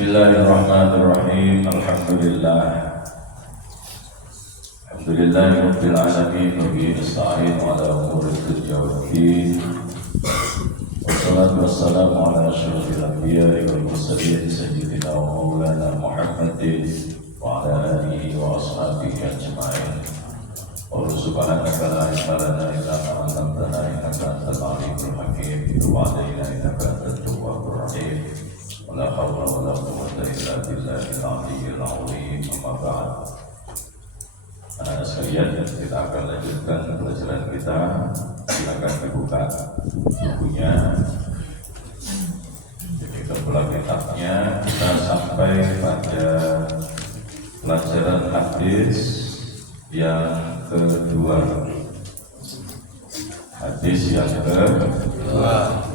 Bismillahirrahmanirrahim. Alhamdulillahi rabbil alamin wa bihi nasta'in ala umuri dunya waddin. Wassalatu wassalamu ala asyrofil anbiya'i wal mursalin sayyidina wa maulana Muhammadin wa ala alihi wa ashabihi ajma'in. Wa subhanaka la ilma lana illa ma 'allamtana innaka antal alimul hakim. Wa 'alaina innaka antat tawwabur rahim. Wala hawla wala quwwata illa billahil aliyyil azim. Amma ba'd. Anak-anak sekalian, kita akan lanjutkan pelajaran kita. Silakan dibuka bukunya. Jadi kita buka kitabnya. Kita sampai pada pelajaran hadis yang kedua. Hadis yang kedua.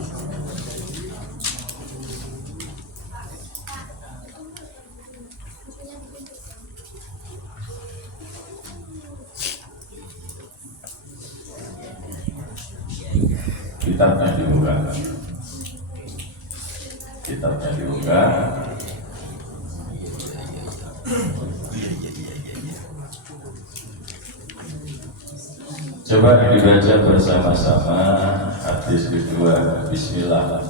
Kitabnya dibuka. Coba dibaca bersama-sama hadis kedua. Bismillah.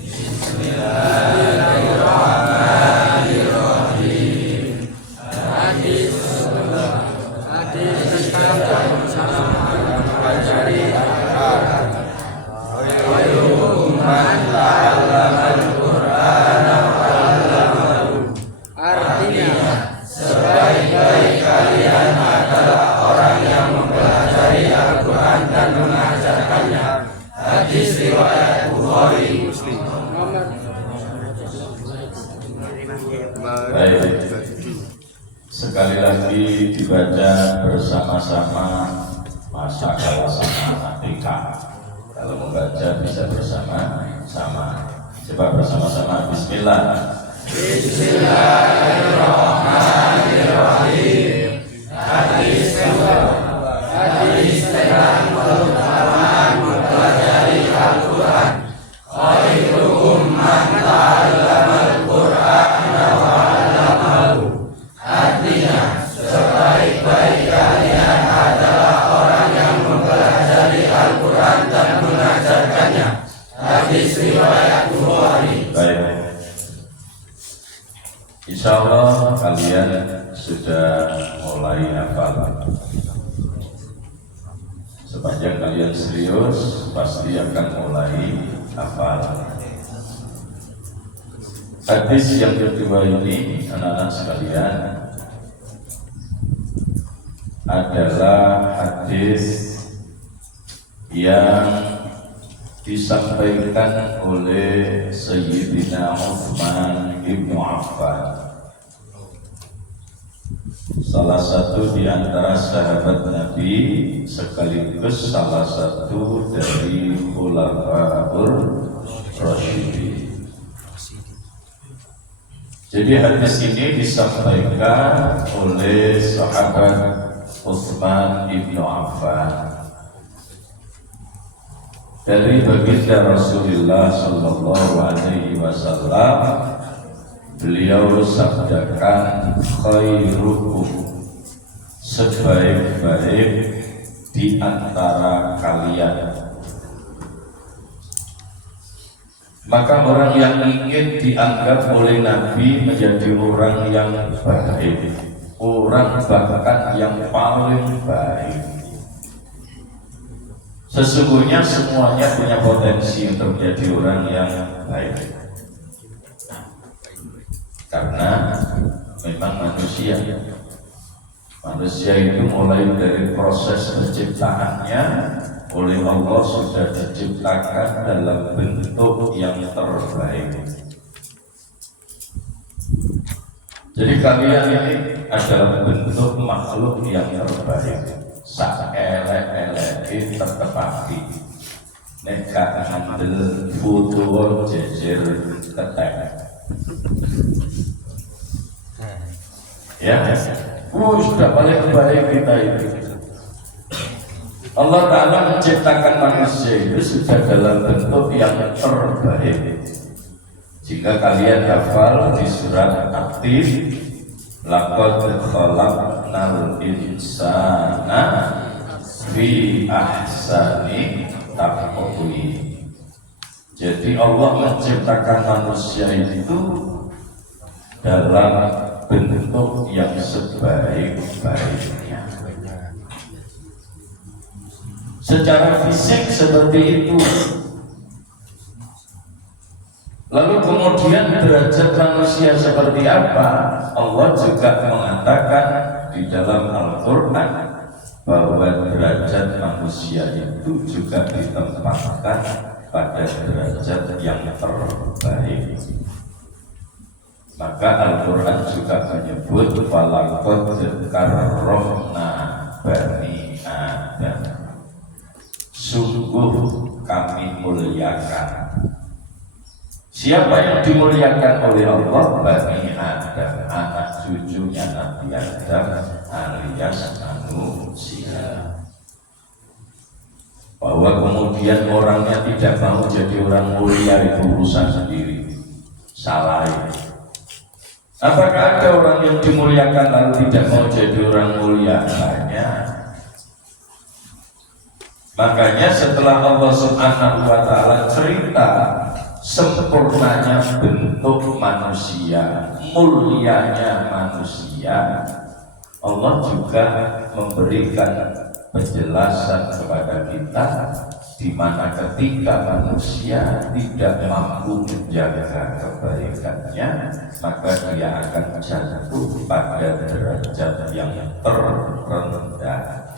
Bismillahirrahmanirrahim. Hadis tentang mempelajari artinya, sebaik-baik kalian adalah orang yang mempelajari Al-Quran dan mengajarkannya. Hadis riwayat Bukhari Muslim. Baik, sekali lagi dibaca bersama-sama. Masa kalau sama TK, kalau membaca bisa bersama-sama. Coba bersama-sama. Bismillah. Bismillahirrahmanirrahim. Hadis tentang keutamaan mempelajari Al-Quran. Khairukum man ta'allama Al-Qur'ana wa 'allamahu. Artinya, sebaik-baik kalian adalah orang yang mempelajari Al-Quran dan mengajarkannya. Hadis riwayat Bukhari. Baik. Insyaallah kalian sudah mulai hafal. Sepanjang kalian serius, pasti akan mulai hafal. Hadis yang kedua ini, anak-anak sekalian, adalah hadis yang disampaikan oleh Sayyidina Utsman ibnu Affan, salah satu di antara sahabat Nabi sekaligus salah satu dari Khulafaur Rasyidin. Jadi hadis ini disampaikan oleh sahabat Utsman ibnu Affan dari baginda Rasulullah Sallallahu Alaihi Wasallam. Beliau sabdakan, khairukum, sebaik-baik di antara kalian. Maka orang yang ingin dianggap oleh Nabi menjadi orang yang baik, orang bahkan yang paling baik, sesungguhnya semuanya punya potensi untuk menjadi orang yang baik. Karena memang manusia itu mulai dari proses penciptaannya oleh Allah sudah diciptakan dalam bentuk yang terbaik. Jadi kalian ini adalah bentuk makhluk yang terbaik. Saelek-elek tertepati. Nek gak handel futur jejer ketek. Ya, sudah paling baik kita itu. Allah Ta'ala menciptakan manusia itu sudah dalam bentuk yang terbaik. Jika kalian hafal di surat At-Tin, laqad khalaqnal insana fi ahsani taqwim. Jadi Allah menciptakan manusia itu dalam bentuk yang sebaik-baiknya. Secara fisik seperti itu. Lalu kemudian derajat manusia seperti apa? Allah juga mengatakan di dalam Al-Quran bahwa derajat manusia itu juga ditempatkan pada derajat yang terbaik. Maka Al-Quran juga menyebut walaqad karramna bani Adam. Sungguh kami muliakan. Siapa yang dimuliakan oleh Allah? Bani Adam, anak cucunya Nabi Adam alias manusia. Bahwa kemudian orangnya tidak mau jadi orang mulia itu urusan sendiri. Salah. Apakah ada orang yang dimuliakan lalu tidak mau jadi orang mulia? Banyak. Makanya setelah Allah Subhanahu wa Ta'ala cerita sempurnanya bentuk manusia, mulianya manusia, Allah juga memberikan penjelasan kepada kita di mana ketika manusia tidak mampu menjaga kebaikannya, maka dia akan jatuh pada derajat yang terendah.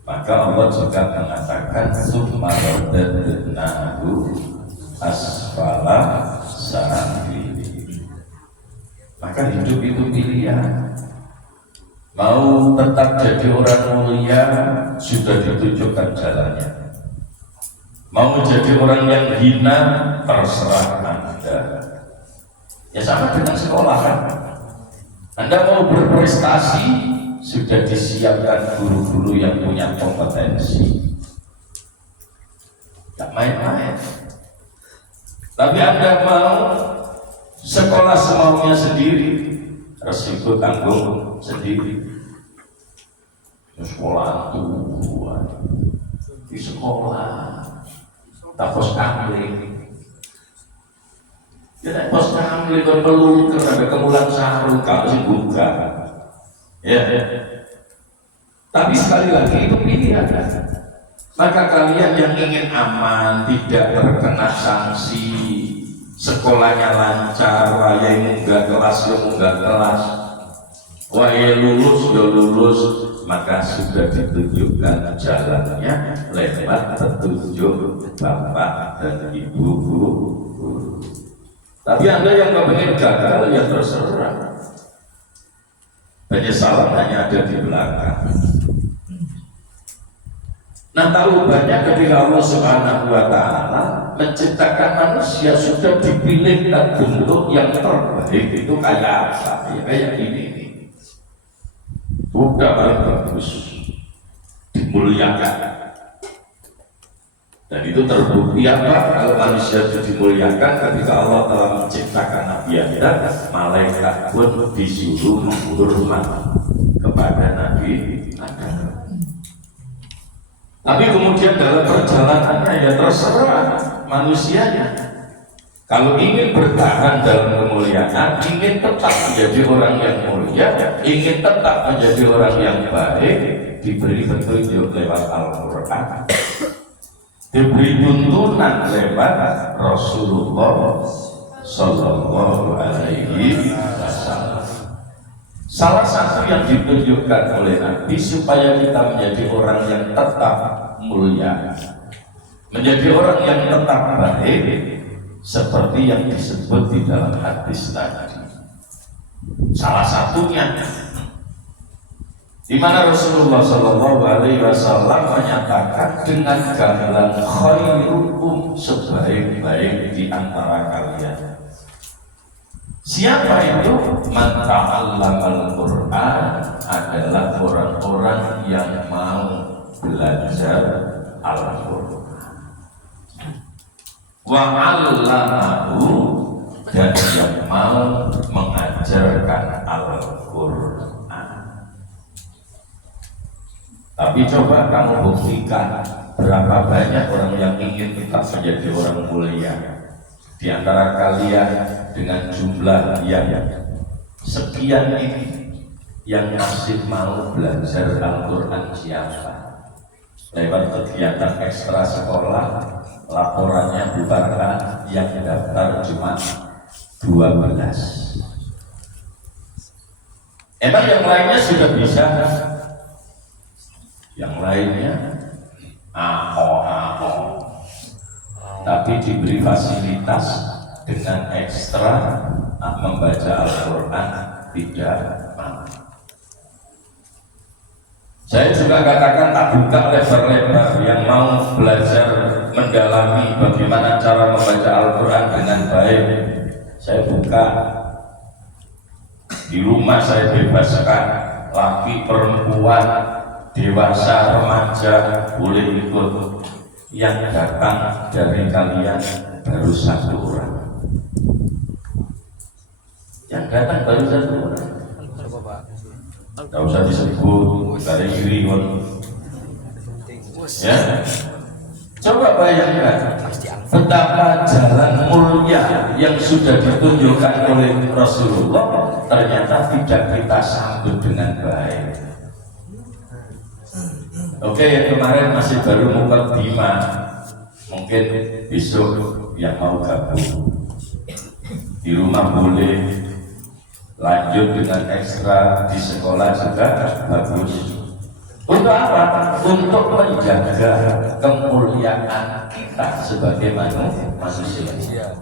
Maka Allah juga mengatakan summa radadnahu asfala safilin. Maka hidup itu pilihan. Mau tetap jadi orang mulia, sudah ditunjukkan jalannya. Mau menjadi orang yang hina, terserah Anda. Ya sama dengan sekolah kan. Anda mau berprestasi, sudah disiapkan guru-guru yang punya kompetensi. Tak main-main. Tapi Anda mau sekolah semaunya sendiri, resiko tanggung sendiri. Sekolah tuan di sekolah, tak pos kamling. Ya pos kamling kan perlu karena kemulan sarung kalau sih buka. Ya. Tapi sekali lagi itu pilihan. Maka kalian yang ingin aman, tidak terkena sanksi, sekolahnya lancar, wayai munggah kelas, wayai lulus, sudah lulus, maka sudah ditunjukkan jalannya lewat petunjuk bapak dan ibu guru. Tapi Anda yang kepengen gagal, ya terserah. Penyesalan hanya ada di belakang. Nah, tahu banyak ketika Allah Subhanahu wa Ta'ala menciptakan manusia sudah dipilih dan bentuk yang terbaik itu kayak apa? Ya kayak ini. Udah paling bagus, dimuliakan. Dan itu terbukti apa? Kalau manusia itu dimuliakan ketika Allah telah menciptakan Nabi Adam, malaikat pun disuruh menghormat kepada Nabi Adam. Tapi kemudian dalam perjalanannya ya terserah manusianya. Kalau ingin bertahan dalam kemuliaan, ingin tetap menjadi orang yang mulia, ingin tetap menjadi orang yang baik, diberi petunjuk lewat Al-Quran, diberi tuntunan lewat Rasulullah Sallallahu Alaihi Wasallam. Salah satu yang ditunjukkan oleh Nabi supaya kita menjadi orang yang tetap mulia, menjadi orang yang tetap baik, seperti yang disebut di dalam hadis tadi. Salah satunya di mana Rasulullah Sallallahu Alaihi Wasallam menyatakan dengan gamblang khairukum, sebaik-baik di antara kalian. Siapa itu? Man ta'allamal Qur'an, adalah orang-orang yang mau belajar Al-Qur'an. wa 'allamahu, dan yang mau mengajarkan Al-Qur'an. Tapi coba kamu buktikan berapa banyak orang yang ingin kita menjadi orang mulia di antara kalian dengan jumlah yang sekian ini, yang masih mau belajar Al-Qur'an siapa? Lewat kegiatan ekstra sekolah, laporannya bubarkan, yang daftar cuma 12. Emang yang lainnya sudah bisa? Yang lainnya aho, tapi diberi fasilitas dengan ekstra membaca Al-Qur'an tidak mau. Saya juga katakan tak buka lebar-lebar yang mau belajar mendalami bagaimana cara membaca Al-Qur'an dengan baik. Saya buka di rumah, saya bebaskan, laki perempuan, dewasa, remaja boleh ikut. Yang datang dari kalian baru 1 orang. Yang datang baru 1 orang. Tidak usah disebut dari iri ya. Coba bayangkan betapa jalan mulia yang sudah ditunjukkan oleh Rasulullah ternyata tidak kita sambut dengan baik. Oke, yang kemarin masih baru mukadimah, mungkin besok yang mau gabung di rumah boleh, lanjut dengan ekstra di sekolah juga bagus. Untuk apa? Untuk menjaga kemuliaan kita sebagai manusia.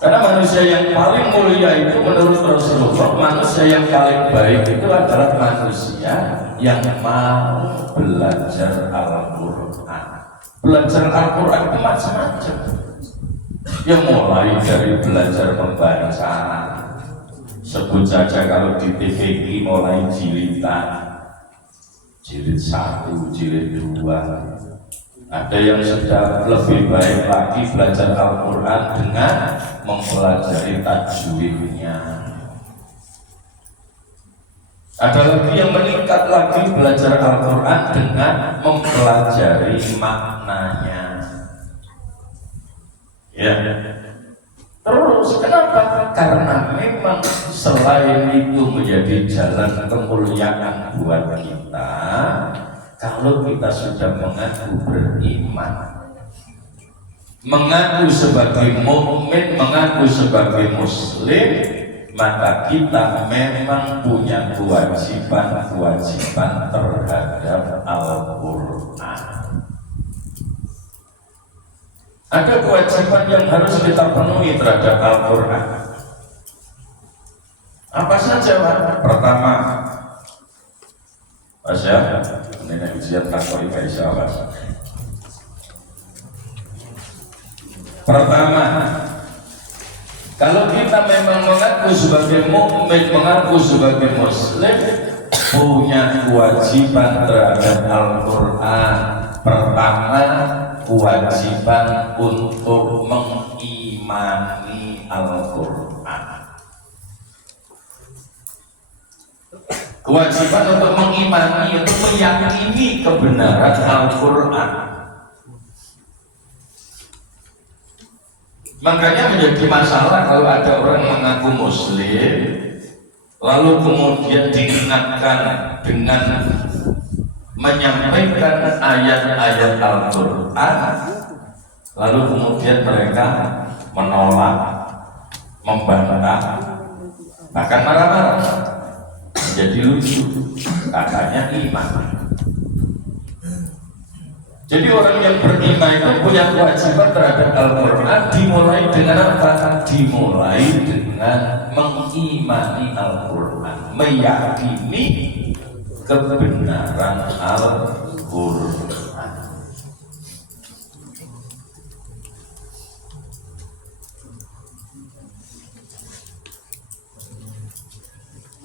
Karena manusia yang paling mulia itu menurut Rasulullah, manusia yang paling baik itu adalah manusia yang mau belajar Al-Qur'an. Belajar Al-Qur'an itu macam-macam. Yang mulai dari belajar membaca, sebut saja kalau di TVI mulai jilidan, jilid 1, jilid 2. Ada yang sudah lebih baik lagi belajar Al-Qur'an dengan mempelajari tajwidnya. Ada lagi yang meningkat lagi belajar Al-Qur'an dengan mempelajari maknanya. Ya. Terus kenapa? Karena memang selain itu menjadi jalan kemuliaan buat kita. Kalau kita sudah mengaku beriman, mengaku sebagai mukmin, mengaku sebagai muslim, maka kita memang punya kewajiban terhadap Al-Qur'an. Ada kewajiban yang harus kita penuhi terhadap Al-Qur'an. Apa saja, Pak? Pertama, Mas ya, ini ujian kantor Indonesia, Mas. Pertama, kalau kita memang mengaku sebagai mukmin, mengaku sebagai muslim, punya kewajiban terhadap Al-Qur'an. Pertama, kewajiban untuk mengimani Al-Qur'an. Kewajiban untuk mengimani, untuk meyakini kebenaran Al-Qur'an. Makanya menjadi masalah kalau ada orang mengaku muslim, lalu kemudian diingatkan dengan menyampaikan ayat-ayat Al-Qur'an, lalu kemudian mereka menolak, membantah, bahkan marah-marah. Jadi lucu, katanya iman. Jadi orang yang beriman itu punya kewajiban terhadap Al-Qur'an. Dimulai dengan apa? Dimulai dengan mengimani Al-Qur'an, meyakini kebenaran Al-Qur'an.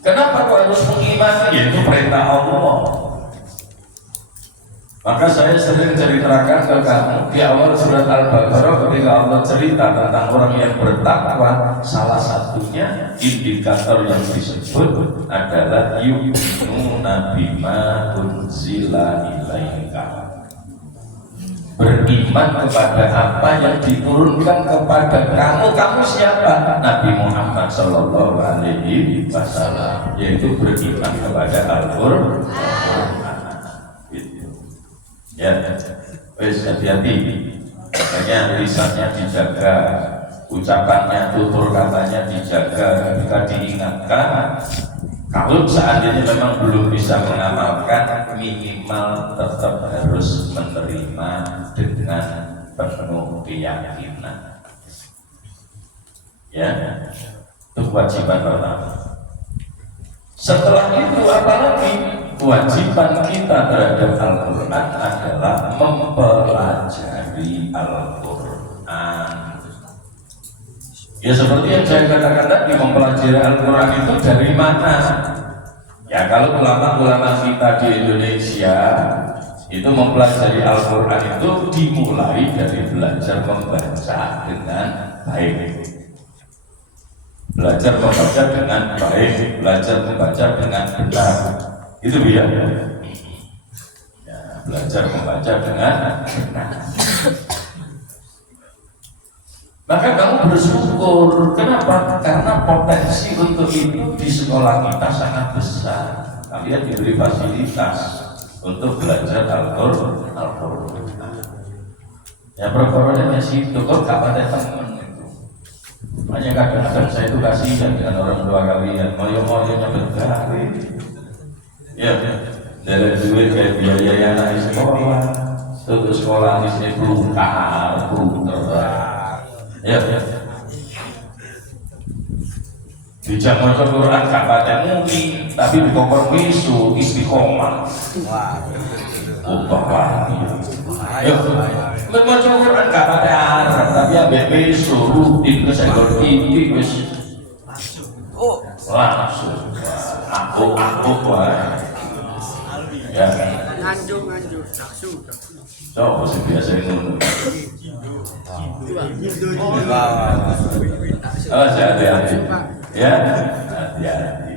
Kenapa kau harus mengimani? Yaitu perintah Allah. Maka saya sering ceritakan ke kamu di awal surat Al-Baqarah ketika Allah cerita tentang orang yang bertakwa, salah satunya indikator yang disebut adalah yu'minuna bima unzila ilaika, beriman kepada apa yang diturunkan kepada kamu. Kamu siapa? Nabi Muhammad Sallallahu Alaihi Wasallam, yaitu beriman kepada Al-Qur'an. Ya, wes hati-hati. Makanya lisannya dijaga, ucapannya, tutur katanya dijaga. Ketika diingatkan, kalau seandainya memang belum bisa mengamalkan, minimal tetap harus menerima dengan penuh keyakinan. Ya, itu kewajiban pertama. Setelah itu apalagi? Kewajiban kita terhadap Al-Quran adalah mempelajari Al-Quran. Ya seperti yang saya katakan tadi, mempelajari Al-Quran itu dari mana? Ya kalau ulama-ulama kita di Indonesia itu mempelajari Al-Quran itu dimulai dari belajar membaca dengan baik. Belajar membaca dengan baik, belajar membaca dengan benar. Itu dia. Ya, belajar membaca dengan benar. Maka kamu bersyukur. Kenapa? Karena potensi untuk itu di sekolah kita sangat besar. Kalian diberi fasilitas untuk belajar Al-Quran. Ya perkoranya situ kok gak ada teman itu. Makanya kadang-kadang saya itu kasihan dengan orang tua kalian. Moyo-moyonya bergawe. Ya, dari duit kayak biaya anak sekolah, terus sekolah di sini pelukar. Ya, dijak maca Quran gak paten mumi, tapi di kokon misu istiqomah. Ayo, maca Quran gak paten arep, tapi ambek misu rutin ke sektor iki wis. Langsung. Aku wae. Ya. Nganjuk taksu. So, masih biasa ngono. Oh, hati-hati. Ya, hati-hati.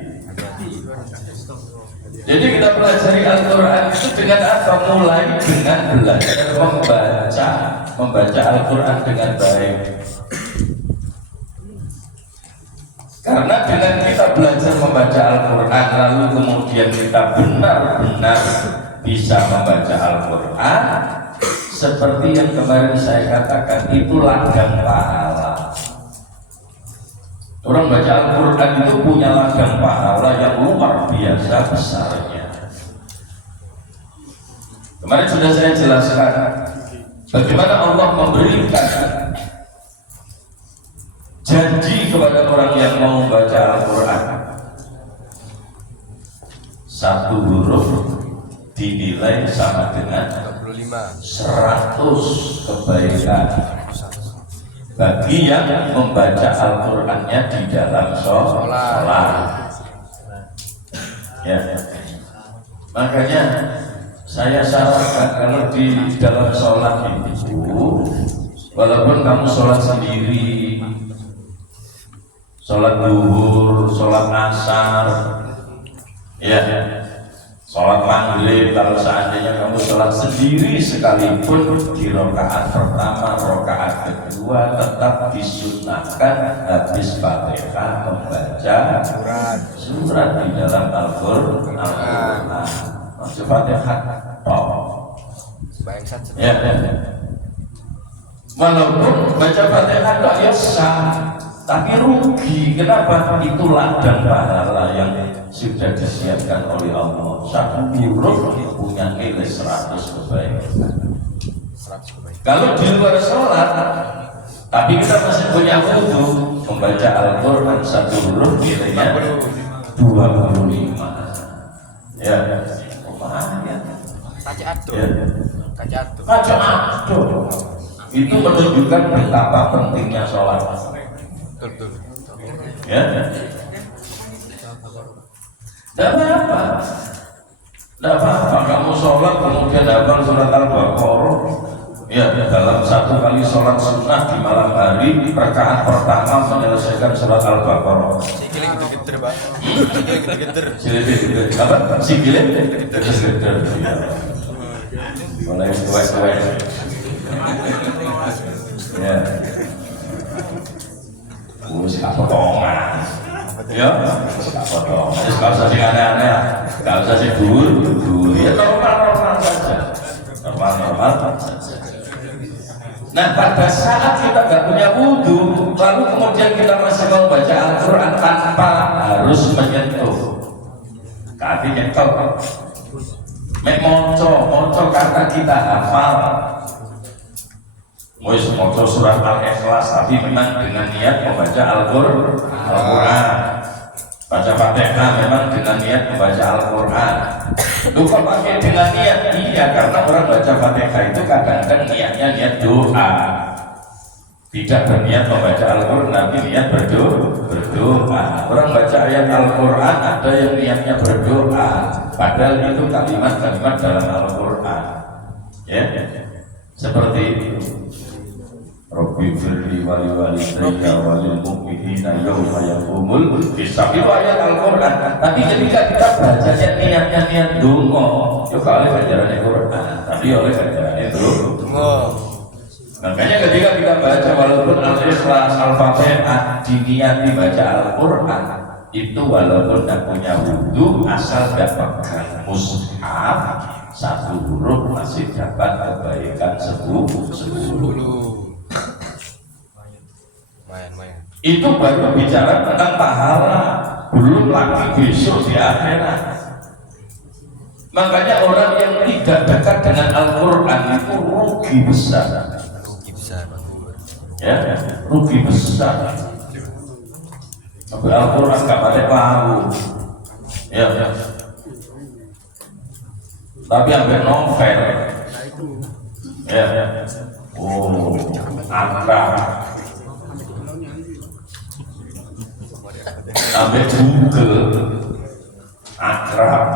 Jadi kita pelajari Al-Quran itu dengan apa? Mulai dengan belajar membaca Al-Quran dengan baik. Karena dengan kita belajar membaca Al-Quran lalu kemudian kita benar-benar bisa membaca Al-Quran, seperti yang kemarin saya katakan, itu ladang pahala. Orang baca Al-Quran itu punya ladang pahala yang luar biasa besarnya. Kemarin sudah saya jelaskan bagaimana Allah memberikan janji kepada orang yang mau baca Al-Quran. Satu huruf dinilai sama dengan 100 kebaikan bagi yang membaca Al-Qurannya di dalam sholat. Ya. Makanya saya sarankan kalau di dalam sholat itu, walaupun kamu sholat sendiri, sholat zuhur, sholat asar, ya, sholat maghrib, kalau seandainya kamu sholat sendiri sekalipun, di rakaat pertama, rakaat kedua tetap disunahkan habis Fatihah membaca surat di dalam Al-Quran. Maksud Fatihah ya. Walaupun baca Fatihah ya sah, tapi rugi. Kenapa? Itu ladang pahala yang sudah disiapkan oleh Allah. Satu huruf punya nilai 100 kebaikan. Kalau di luar sholat, tapi kita masih punya wudhu, membaca Al-Quran satu huruf nilainya 25. Ya, lumayan. Kaca ado. Itu menunjukkan betapa pentingnya sholat. Ya, tidak apa-apa. Tidak apa-apa kamu sholat kemudian hafal surat Al-Baqarah. Ya, dalam satu kali sholat sunnah di malam hari, rakaat pertama menyelesaikan surat Al-Baqarah. Sikile gede-gede, Pak. Sikile gede-gede. Sikile apa? Sikile gede-gede. Mulai kuek-kuek. Ya. Gak potongan. Ya, gak potongan. Gak usah sing aneh-aneh, gak usah sing dhuwur. Ya normal-normal saja. Normal-normal saja. Nah, pada saat kita nggak punya wudhu, lalu kemudian kita masih mau baca Al-Quran tanpa harus menyentuh kaki nyentuh, moco karena kita hafal, moco surat Al-Ikhlas, tapi memang dengan niat membaca Al-Quran, baca Fatihah memang dengan niat membaca Al-Quran. Lupa pakai dengan niat, iya, karena orang baca Fatihah itu kadang-kadang niatnya niat doa, tidak berniat membaca Al-Quran, tapi niat berdoa. Orang baca ayat Al-Quran ada yang niatnya berdoa, padahal itu kalimat-kalimat dalam Al-Quran. Ya, seperti itu. Rabbi firli wali walidayya walil mu'minina yawma yaqumul hisab, itu ayat Al-Quran. Tapi ketika kita bacanya niatnya niat donga, ya oleh ajaran Al-Quran, tapi oleh ajaran itu donga. Makanya ketika kita baca walaupun Al-Ikhlas, Al-Fatihah diniati baca Al-Quran, itu walaupun tidak punya wudhu, asal tidak pegang mushaf, satu huruf masih dapat kebaikan 10. Itu baru bicara tentang pahala, belum lagi besok di akhirat. Makanya orang yang tidak dekat dengan Al-Quran itu rugi besar. Ya, rugi besar. Tapi Al-Quran nggak pakai tahu. Ya. Tapi ambil novel. Ya. Oh, akrab. Ambil Google akrab,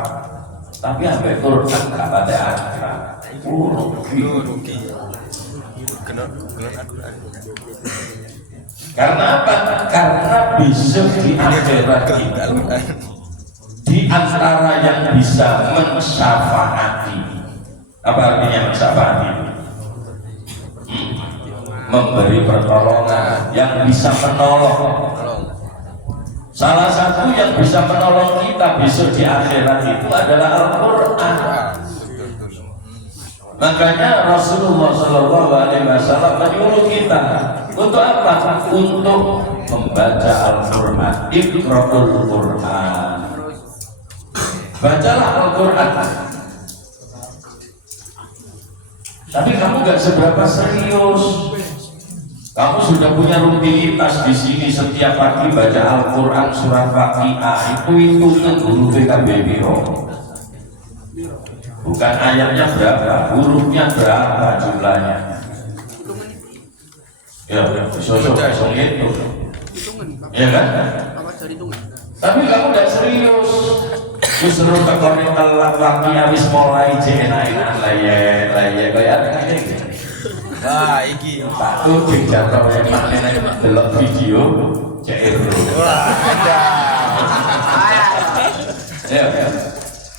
tapi ambil Quran nggak pada akrab. Rugi. Karena apa? Karena besok di akhirat kita di antara yang bisa mensyafaati. Apa artinya mensyafaati? Memberi pertolongan, yang bisa menolong. Salah satu yang bisa menolong kita besok di akhirat itu adalah Al-Quran. Makanya Rasulullah SAW menyuruh kita untuk apa? Untuk membaca Al-Quran. Iqra'ul Quran. Bacalah Al-Quran. Tapi kamu gak seberapa serius. Kamu sudah punya rutinitas di sini setiap pagi baca Al-Quran surat Waqiah, itu hitungan huruf PKB bukan ayatnya berapa, hurufnya berapa jumlahnya. Ya, sosok itu. Ya kan? Tapi kamu tidak serius. Justru tekoni telat Waqiah habis mulai jenain layak kayak ini. Wah, iki Pak tuh dijatuh yang maknanya delok video cair dulu. wah, ada. Ya,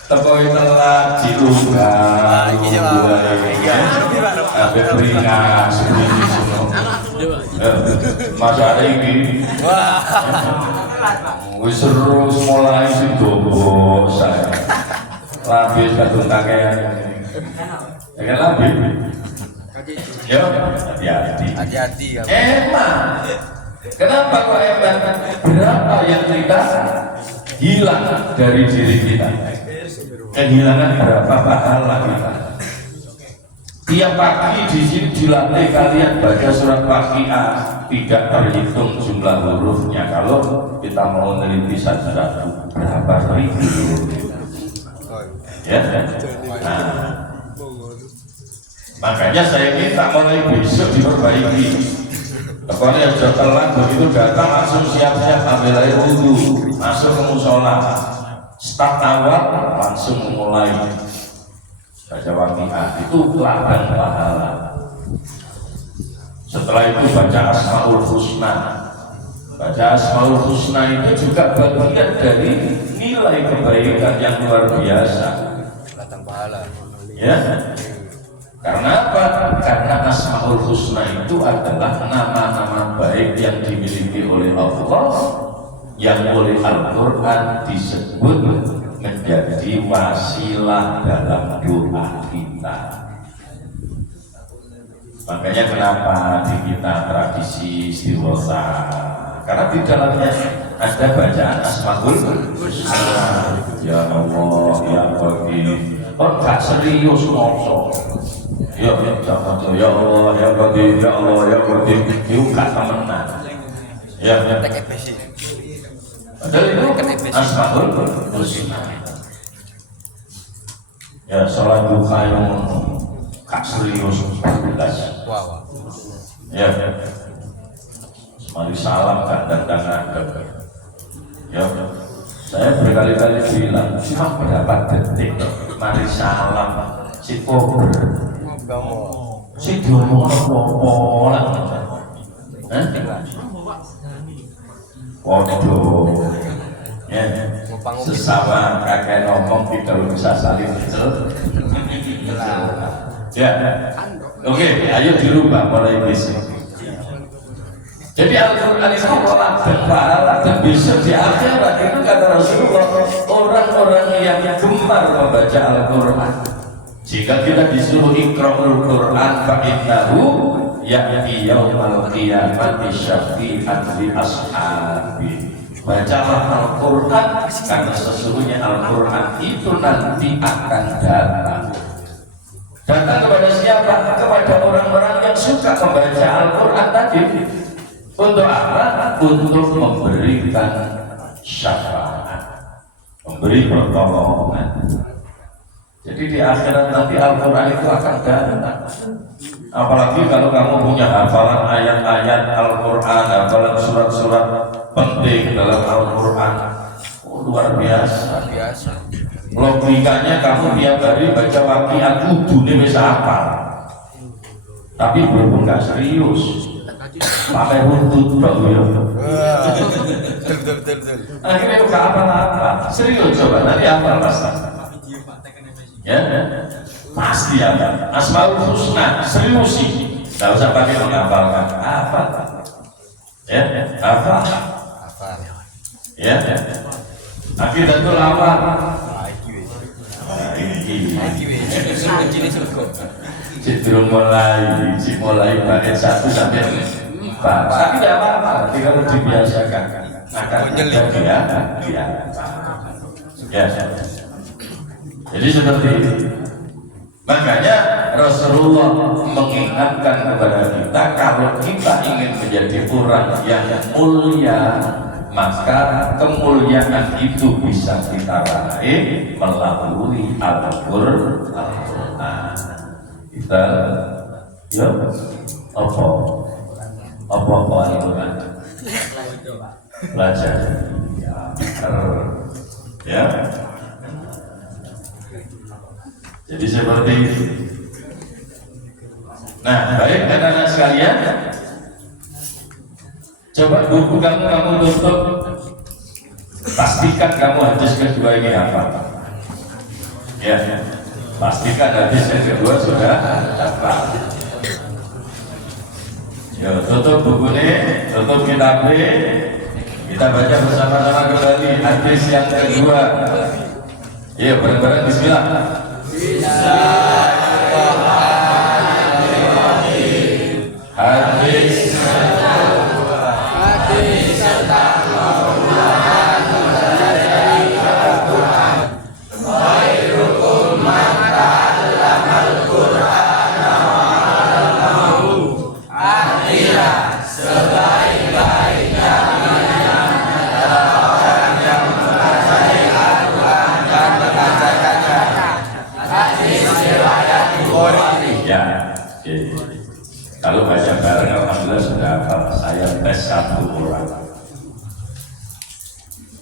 tepoi telat diunggah. Iki coba. Sampai beringas seperti itu. Masa ada ini. Wah. Wis seru mulai si bobo saya. Labis kadung kakean. Ya kan labis. Ya, hati-hati. Emang. Kenapa kok emang? Berapa yang kita hilang dari diri kita? Kehilangan berapa pahala kita? Tiap pagi di sini dilatih kalian baca surat Waqiah, tidak terhitung jumlah hurufnya. Kalau kita mau meneliti satu-satu berapa ribu? Ya, nah. Makanya saya minta mulai besok diperbaiki. Pokoknya sudah telat begitu datang langsung siap-siap ambil air wudhu, masuk ke musola. start awal langsung memulai baca Waqiah itu ladang pahala. Setelah itu baca Asmaul Husna. Baca Asmaul Husna itu juga bagian dari nilai kebaikan yang luar biasa. Ladang pahala. Ya. Karena apa? Karena Asmaul Husna itu adalah nama-nama baik yang dimiliki oleh Allah, yang oleh Al-Quran disebut menjadi wasilah dalam doa kita. Makanya kenapa di kita tradisi istighosa, karena di dalamnya ada bacaan Asmaul Husna. Ya Allah, ya Qadir. Oh, gak serius ngosok. Ya Allah, ya Allah, ya Qadir, ya Allah, ya Qadir. Itu gak temenan. Ya. Padahal itu Asmaul Husna. Ya, sholat duha yang gak serius 14. Wow. Ya. Mari salam gak dandan. Ya. Saya berkali-kali bilang, cuma berapa detik mari salam si kober. Si diomong apa lah. Waduh. Ya, sesama kakek ngomong kita bisa saling betul. Ya, oke, ayo dirubah mulai besok. Jadi Al-Quran itu ladang pahala dan bisa di akhirat itu kata Rasulullah orang-orang yang gemar membaca Al-Quran. Jika kita disuruh iqra'ul Quran fa'innahu ya'ti yawmal qiyamati syafi'an li ashabi. Bacalah Al-Quran karena sesungguhnya Al-Quran itu nanti akan datang. Datang kepada siapa? Kepada orang-orang yang suka membaca Al-Quran tadi. Untuk apa? Untuk memberikan syafaat, memberi pertolongan. Jadi di akhirat nanti Al-Quran itu akan datang. Apalagi kalau kamu punya hafalan ayat-ayat Al-Quran, hafalan surat-surat penting dalam Al-Quran, luar biasa. Logikanya kamu tiap hari baca Waqiah kudune wis hafal, tapi belum nggak serius. Pakai runtut dong ya. Betul. Akhirnya bukan apa-apa. Serius coba nanti apa pasti. Ya, pasti ada. Asmaul Husna serius sih. Tidak usah pakai menghafalkan. Apa? Ya, apa? Ya. Akhiratul awal. Cenderung mulai bait 1 sampai 4. Tapi tidak apa-apa, nanti kalau dibiasakan akan menjadi ya. Jadi seperti itu. Makanya Rasulullah mengingatkan kepada kita kalau kita ingin menjadi orang yang mulia, maka kemuliaan itu bisa kita raih melalui Al-Quran. Kita ya apa itu kan belajar ya. Jadi seperti itu. Nah, baik anak-anak sekalian, coba buku kamu tutup, pastikan kamu hadis kedua ini apa ya. Pastikan hadis yang kedua sudah dapat. Ya, tutup bukunya, tutup kitabnya. Kita baca bersama-sama kembali hadis yang kedua. Iya, bareng-bareng bismillah. Bismillahirrahmanirrahim. Hadis kalau baca bareng alhamdulillah sudah hafal. Saya tes 1 orang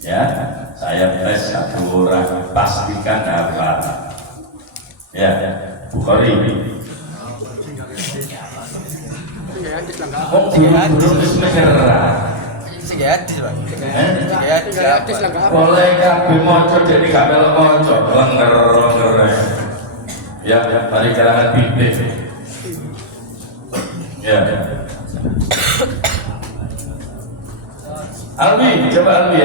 ya. saya tes satu orang, pastikan hafal. Ya, Bukhari. Kok belum menyerah? Segatis, Pak. Segatis lah. Boleh kabeh maca jadi gak melok maca, lenger. Ya, mari kalangan pindah. Ya. Alwi, coba Alwi.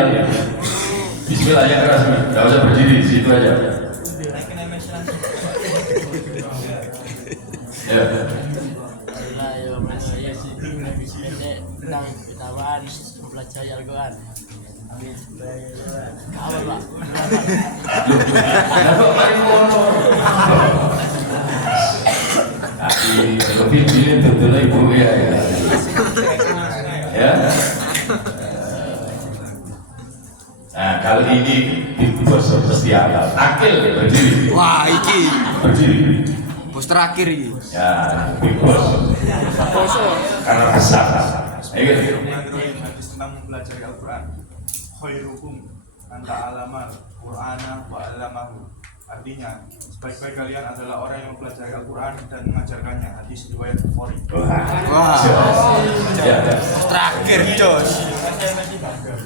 Bismillah yang keras, gak usah berdiri, situ aja. Ya. Tentang ketahuan mempelajari Al-Quran. Apa Pak? Kok mari ngono? Tapi ini betul ibu ya. Ya. Nah, kali ini Big Boss pasti ada. Akil berdiri. Wah, iki Berdiri. bos terakhir iki. Ya, Big Boss. Karena besar. Ayo. Hadis tentang mempelajari Al-Quran. Khairukum man ta'allama Qur'ana wa 'allamahu. Artinya, sebaik-baik kalian adalah orang yang mempelajari Al-Quran dan mengajarkannya. Hadis riwayat Bukhari. Wah. Ya. Terakhir, Jos.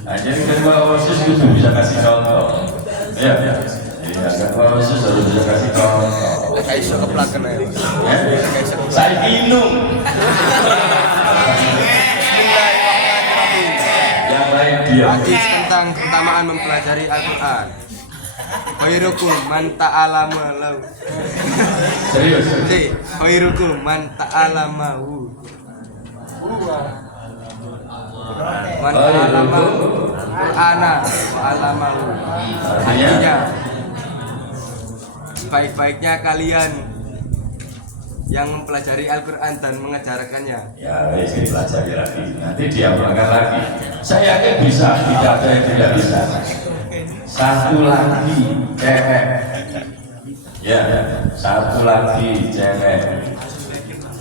Nah, jadi kedua OSIS itu bisa kasih contoh. Ya. Jadi kedua OSIS harus bisa kasih contoh. Kayak iso keplaken ae. Ya. Saya minum. Yang lain diam. Hadis tentang keutamaan mempelajari Al-Quran. Khairukum man ta'allama lahu. Serius. Khairukum man ta'allamahu. Man ta'allama Qur'ana wa 'allamahu. Artinya sebaik-baiknya kalian yang mempelajari Al-Quran dan mengajarkannya. Ya, ini pelajari lagi. Nanti dia berangkat lagi. Saya yakin bisa. Tidak ada yang tidak bisa. Satu lagi cewek. Ya, satu lagi cewek.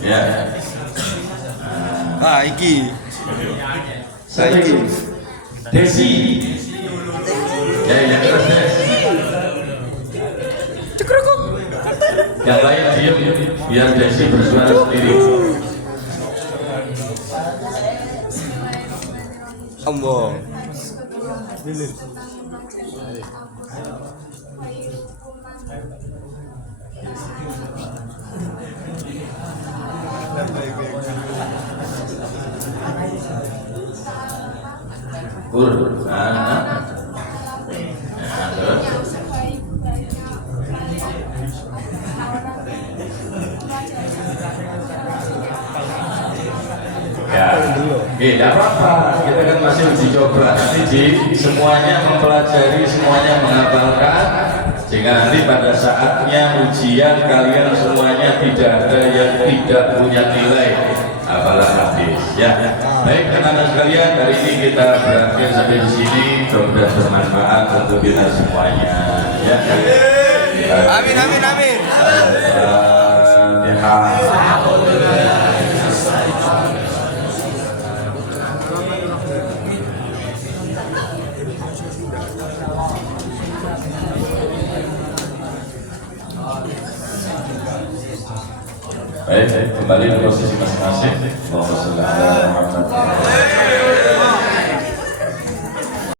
Ya. Ah, iki. Saiki. Desi. Ya, yang terus Des. Yang lain diam biar Desi bersuara sendiri. Allah. Qur'an. Ya, tidak apa-apa. Kita kan masih uji coba. Nanti semuanya mempelajari, semuanya menghafalkan. Sehingga nanti pada saatnya ujian kalian semuanya tidak ada yang tidak punya nilai hafalan hadis. Ya, baik anak-anak sekalian, hari ini kita berakhir sampai di sini. Mudah bermanfaat untuk kita semuanya. Ya. Amin amin amin. Baik, kembali ke posisi masing-masing. Allahumma shalli ala Muhammad.